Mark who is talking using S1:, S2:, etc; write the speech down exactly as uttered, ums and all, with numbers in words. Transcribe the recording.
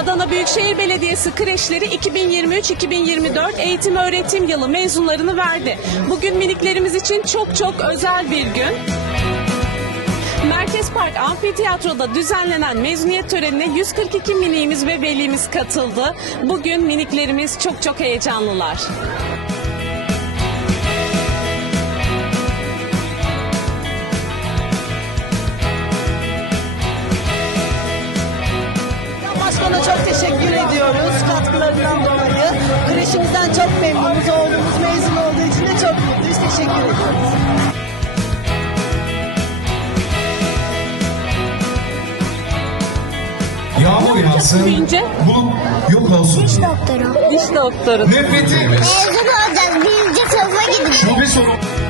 S1: Adana Büyükşehir Belediyesi kreşleri iki bin yirmi üç iki bin yirmi dört eğitim öğretim yılı mezunlarını verdi. Bugün miniklerimiz için çok çok özel bir gün. Merkez Park Amfiteyatro'da düzenlenen mezuniyet törenine yüz kırk iki miniğimiz ve velimiz katıldı. Bugün miniklerimiz çok çok heyecanlılar.
S2: Başkan'a çok teşekkür ediyoruz katkılarından dolayı. Kreşimizden çok memnunuz. Oğlumuz mezun olduğu için de çok mutluyuz. Teşekkür ediyoruz.
S3: Yağmur yağsın,
S1: Büyüyünce
S3: bulut yok olsun.
S4: Diş doktoru.
S1: diş doktoru.
S3: Nefreti
S4: Mezun olacağız. Bizce sınıfa gideceğiz.
S3: bu bir sorun.